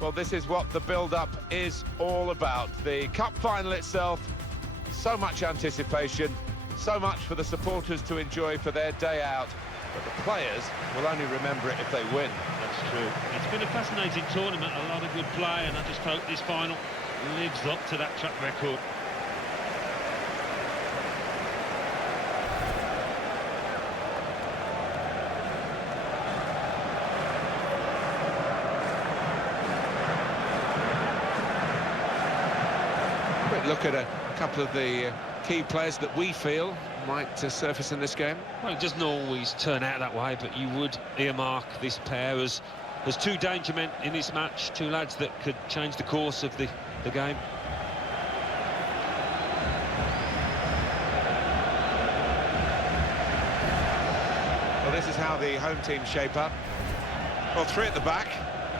Well, this is what the build-up is all about. The cup final itself, so much anticipation, so much for the supporters to enjoy for their day out. But the players will only remember it if they win. That's true. It's been a fascinating tournament, a lot of good play, and I just hope this final lives up to that track record. Quick look at a couple of the key players that we feel might surface in this game. Well, it doesn't always turn out that way, but you would earmark this pair as two danger men in this match, two lads that could change the course of the game. Well, this is how the home team shape up. Well, three at the back.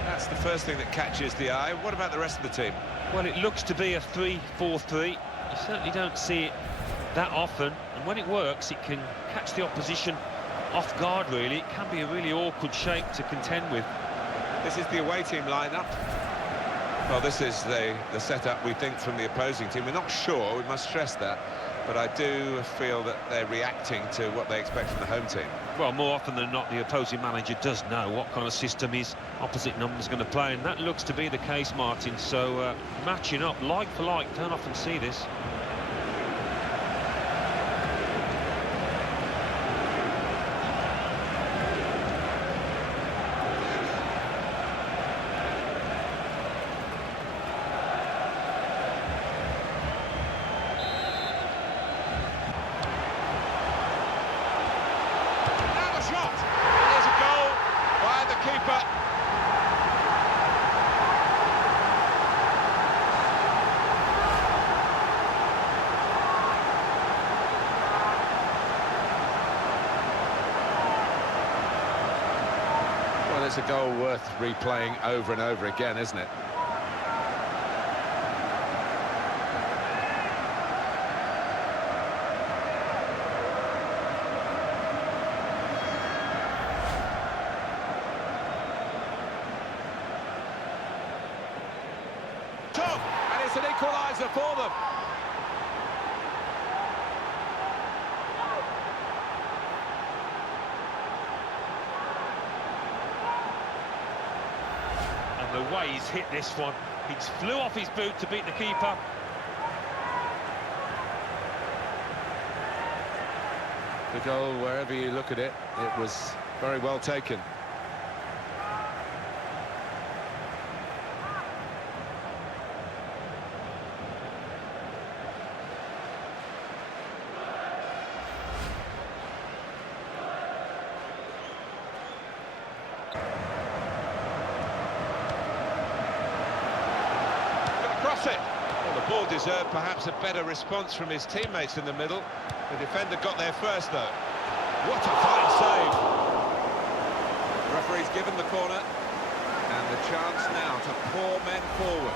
That's the first thing that catches the eye. What about the rest of the team? Well, it looks to be a 3-4-3. You certainly don't see it that often, and when it works, it can catch the opposition off guard, really. It can be a really awkward shape to contend with. This is the away team lineup. Well, this is the setup we think from the opposing team. We're not sure, we must stress that, but I do feel that they're reacting to what they expect from the home team. Well, more often than not, the opposing manager does know what kind of system his opposite number's going to play, and that looks to be the case, Martin. So, matching up like for like, don't often see this. It's a goal worth replaying over and over again, isn't it? Tom, and it's an equaliser for them. The way he's hit this one, he flew off his boot to beat the keeper. The goal, wherever you look at it, it was very well taken. Well, the ball deserved perhaps a better response from his teammates in the middle. The defender got there first, though. What a fine save! The referee's given the corner, and the chance now to pour men forward.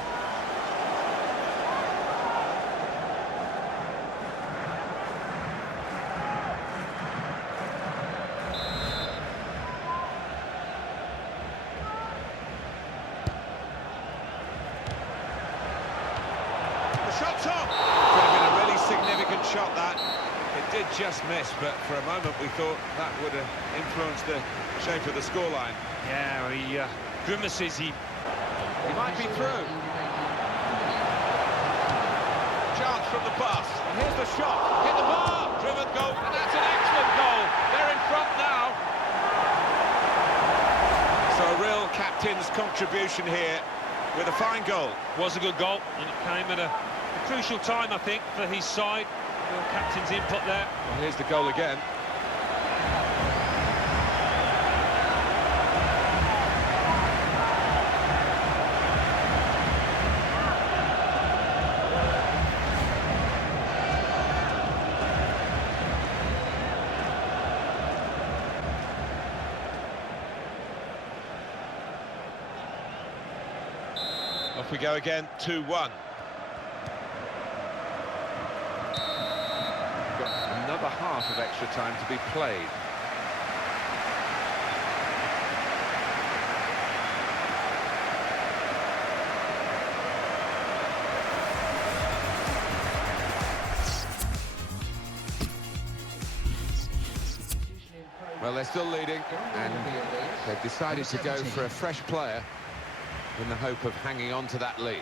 Shot on! Could have been a really significant shot, that. It did just miss, but for a moment we thought that would have influenced the shape of the scoreline. Yeah, he grimaces. He might be through. Chance from the pass, and here's the shot. Hit the bar, driven goal, and that's an excellent goal. They're in front now. So a real captain's contribution here with a fine goal. Was a good goal, and it came at a crucial time, I think, for his side. Real captain's input there. Well, here's the goal again. Off we go again, 2-1. Another half of extra time to be played. Well, they're still leading, and they've decided to go for a fresh player in the hope of hanging on to that lead.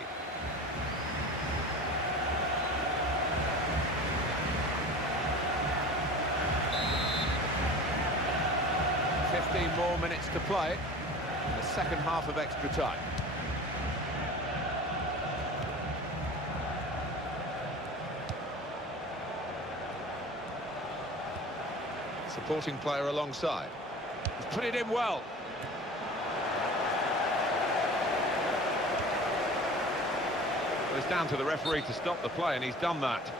More minutes to play in the second half of extra time. Supporting player alongside. He's put it in well. Well, it's down to the referee to stop the play, and he's done that.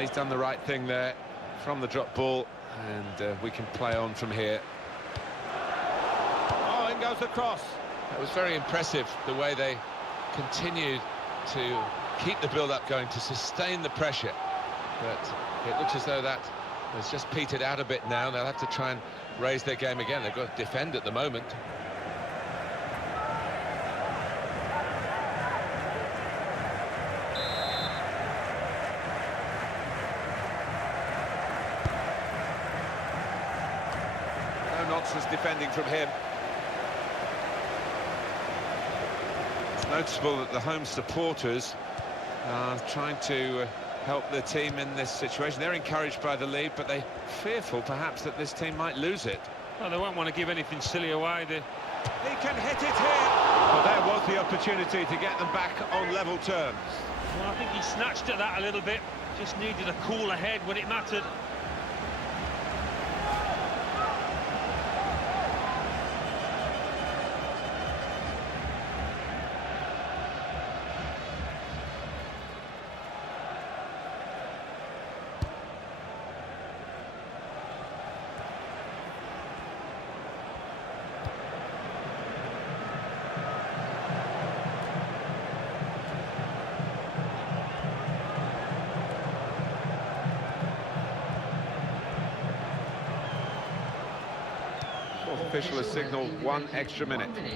He's done the right thing there from the drop ball, and we can play on from here. Oh, in goes the cross. That was very impressive, the way they continued to keep the build-up going, to sustain the pressure. But it looks as though that has just petered out a bit now. They'll have to try and raise their game again. They've got to defend at the moment. Nonsense defending from him. It's noticeable that the home supporters are trying to help their team in this situation. They're encouraged by the lead, but they're fearful perhaps that this team might lose it. Well, they won't want to give anything silly away. He can hit it here. Well, there was the opportunity to get them back on level terms. Well, I think he snatched at that a little bit. Just needed a cooler head when it mattered. Official has signalled 1 extra minute. Crosses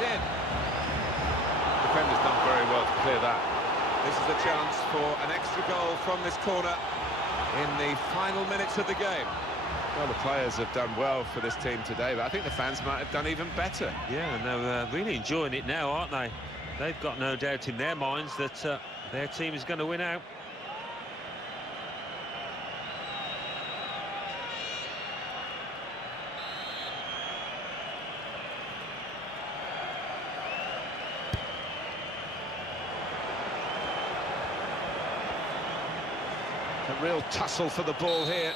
in. Defender's done very well to clear that. This is a chance for an extra goal from this corner in the final minutes of the game. Well, the players have done well for this team today, but I think the fans might have done even better. Yeah, and they're really enjoying it now, aren't they? They've got no doubt in their minds that their team is going to win out. A real tussle for the ball here.